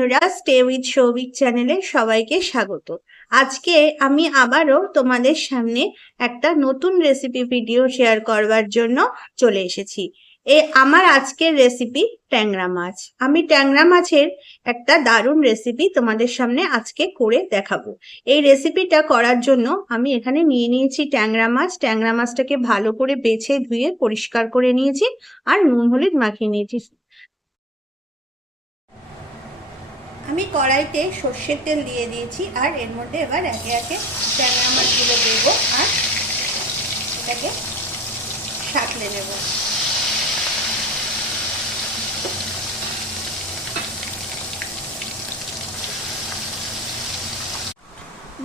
বন্ধুরা stay with Souvik চ্যানেলে সবাইকে স্বাগত। আজকে আমি আবারও তোমাদের সামনে একটা নতুন রেসিপি ভিডিও শেয়ার করবার জন্য চলে এসেছি। এ, আমার আজকের রেসিপি ট্যাংরা মাছ। আমি ট্যাংরা মাছের একটা দারুণ রেসিপি তোমাদের সামনে আজকে করে দেখাবো। এই রেসিপিটা করার জন্য আমি এখানে নিয়ে নিয়েছি ট্যাংরা মাছ। ট্যাংরা মাছটাকে ভালো করে বেছে ধুয়ে পরিষ্কার করে নিয়েছি আর নুন হলুদ মাখিয়ে নিয়েছি। আমি কড়াইতে সর্ষের তেল দিয়ে দিয়েছি, আর এর মধ্যে এবার একে একে ট্যাংরা মাছগুলো দেব, আর এটাকে সাঁতলে নেব।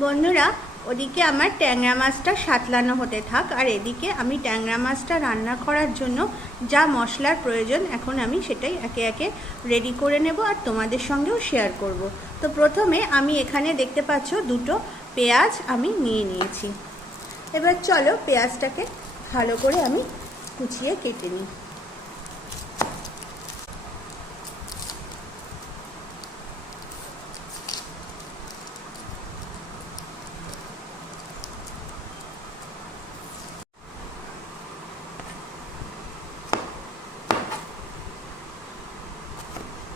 বন্ধুরা ওদিকে আমার ট্যাংরা মাছটা সাতলানো হতে থাক, আর এদিকে আমি ট্যাংরা মাছটা রান্না করার জন্য যা মশলার প্রয়োজন এখন আমি সেটাই একে একে রেডি করে নেব আর তোমাদের সঙ্গেও শেয়ার করব। তো প্রথমে আমি এখানে দেখতে পাচ্ছ দুটো পেঁয়াজ আমি নিয়ে নিয়েছি। এবার চলো পেঁয়াজটাকে ভালো করে আমি কুচিয়ে কেটে নিই।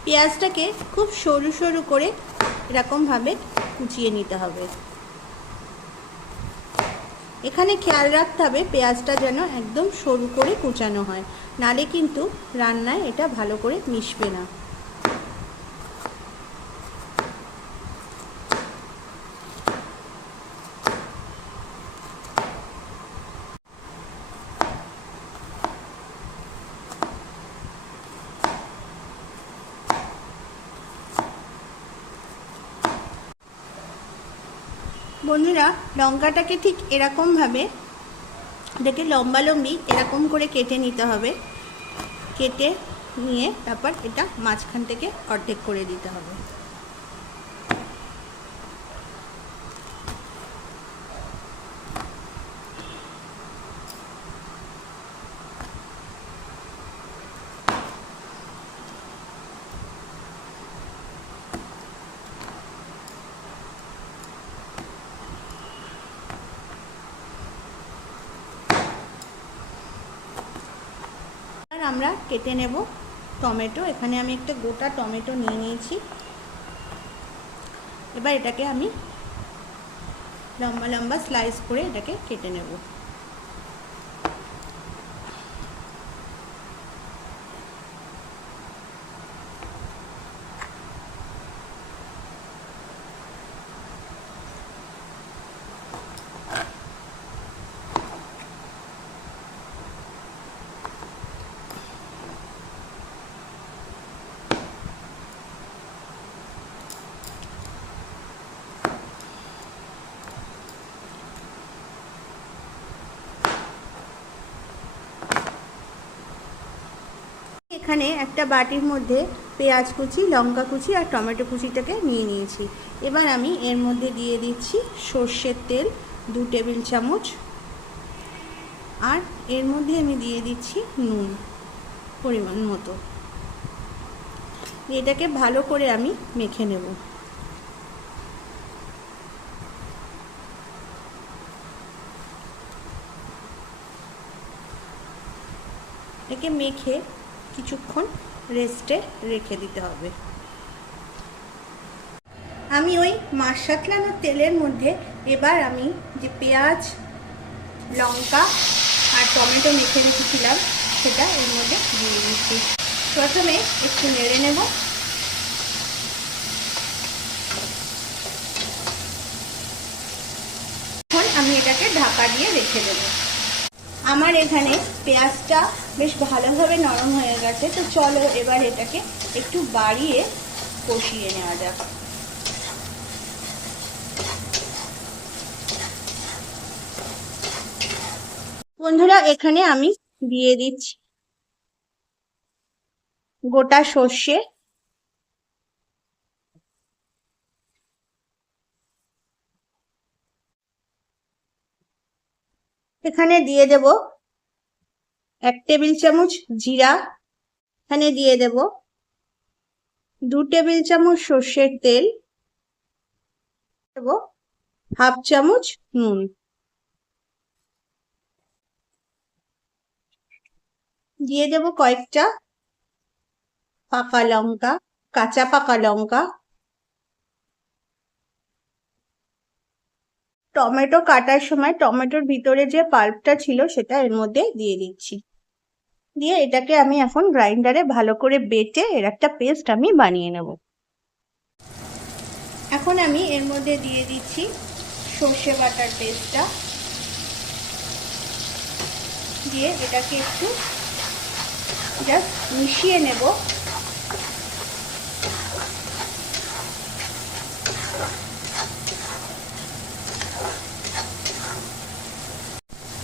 পেঁয়াজটাকে খুব সরু সরু করে এরকমভাবে কুচিয়ে নিতে হবে। এখানে খেয়াল রাখতে হবে পেঁয়াজটা যেন একদম সরু করে কুচানো হয়, নালে কিন্তু রান্নায় এটা ভালো করে মিশবে না। বন্ধুরা, লঙ্কাটাকে ঠিক এরকমভাবে দেখে লম্বা লম্বি এরকম করে কেটে নিতে হবে। কেটে নিয়ে তারপর এটা মাঝখান থেকে অর্ধেক করে দিতে হবে। আমরা কেটে নেব টমেটো। এখানে আমি একটা গোটা টমেটো নিয়ে নিয়েছি। এবার এটাকে আমি লম্বা লম্বা স্লাইস করে এটাকে কেটে নেব। এখানে একটা বাটির মধ্যে পেঁয়াজ কুচি, লঙ্কা কুচি আর টমেটো কুচিটাকে নিয়ে নিয়েছি। এবার আমি এর মধ্যে দিয়ে দিচ্ছি সর্ষের তেল, দু টেবিল চামচ। আর এর মধ্যে আমি দিয়ে দিচ্ছি নুন পরিমাণ মতো। এটাকে ভালো করে আমি মেখে নেব। একে মেখে কিছুক্ষণ রেস্টে রেখে দিতে হবে। আমি ওই মাছ তেলের মধ্যে এবার আমি যে পেঁয়াজ, লঙ্কা আর টমেটো মেখে রেখেছিলাম, সেটা এর মধ্যে দিয়ে দিচ্ছি। প্রথমে একটু নেড়ে নেব। এখন আমি এটাকে ঢাকা দিয়ে রেখে দেবো। আমার এখানে পেঁয়াজটা বেশ ভালোভাবে নরম হয়ে গেছে, তো চলো এবার এটাকে একটু বাড়িয়ে কষিয়ে নেওয়া যাক। বন্ধুরা, এখানে আমি দিয়ে দিচ্ছি গোটা সর্ষে। এখানে দিয়ে দেব এক টেবিল চামচ জিরা, এখানে দিয়ে দেব দু টেবিল চামচ সর্ষের তেল, দেব হাফ চামচ নুন। দিয়ে দেব কয়েকটা পাকা লঙ্কা, কাঁচা পাকা লঙ্কা টমেটো কাটার সময় টমেটোর ভিতরে যে পাল্পটা ছিল সেটা এর মধ্যে দিয়ে দিচ্ছি। দিয়ে এটাকে আমি এখন গ্রাইন্ডারে ভালো করে বেটে এর একটা পেস্ট আমি বানিয়ে নেব। এখন আমি এর মধ্যে দিয়ে দিচ্ছি সর্ষে বাটার পেস্টটা। দিয়ে এটাকে একটু জাস্ট মিশিয়ে নেব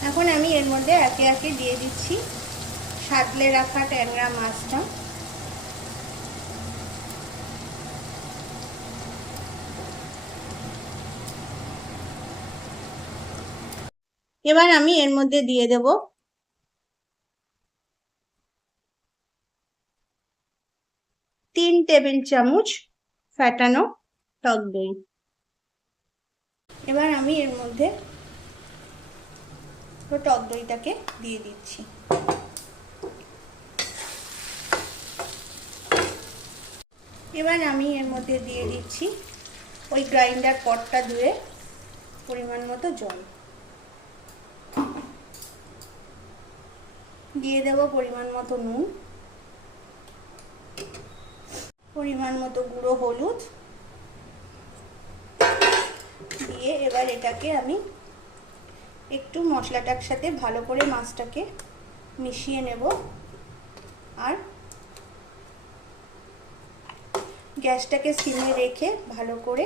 এখন আমি এর মধ্যে একে একে দিয়ে দিচ্ছি। সাতলে রাখা ট্যাংরা মাছটা। এবার আমি এর মধ্যে দিয়ে দেব তিন টেবিল চামচ ফ্যাটানো টক দই। এবার আমি এর মধ্যে তো টক দইটাকে দিয়ে দিচ্ছি। এবার আমি এর মধ্যে দিয়ে দিচ্ছি ওই গ্রাইন্ডার পটটা ধুয়ে পরিমাণ মতো জল। দিয়ে দেব পরিমাণ মতো নুন, পরিমাণ মতো গুঁড়ো হলুদ। দিয়ে এবার এটাকে আমি একটু মশলাটার সাথে ভালো করে মাছটাকে মিশিয়ে নেব। আর গ্যাসটাকে সিমে রেখে ভালো করে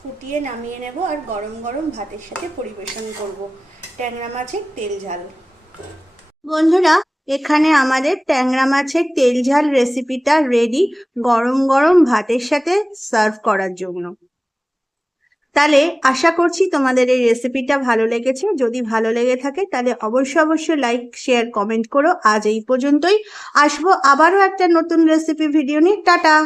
ফুটিয়ে নামিয়ে নেব আর গরম গরম ভাতের সাথে পরিবেশন করব। ট্যাংরা মাছের তেল ঝাল। বন্ধুরা, এখানে আমাদের ট্যাংরা মাছের তেল ঝাল রেসিপিটা রেডি গরম গরম ভাতের সাথে সার্ভ করার জন্য। তাহলে আশা করছি তোমাদের এই রেসিপিটা ভালো লেগেছে। যদি ভালো লেগে থাকে তাহলে অবশ্যই অবশ্যই লাইক শেয়ার কমেন্ট করো। আজ এই পর্যন্তই। আসব আবারও একটা নতুন রেসিপি ভিডিও নিয়ে। টাটা!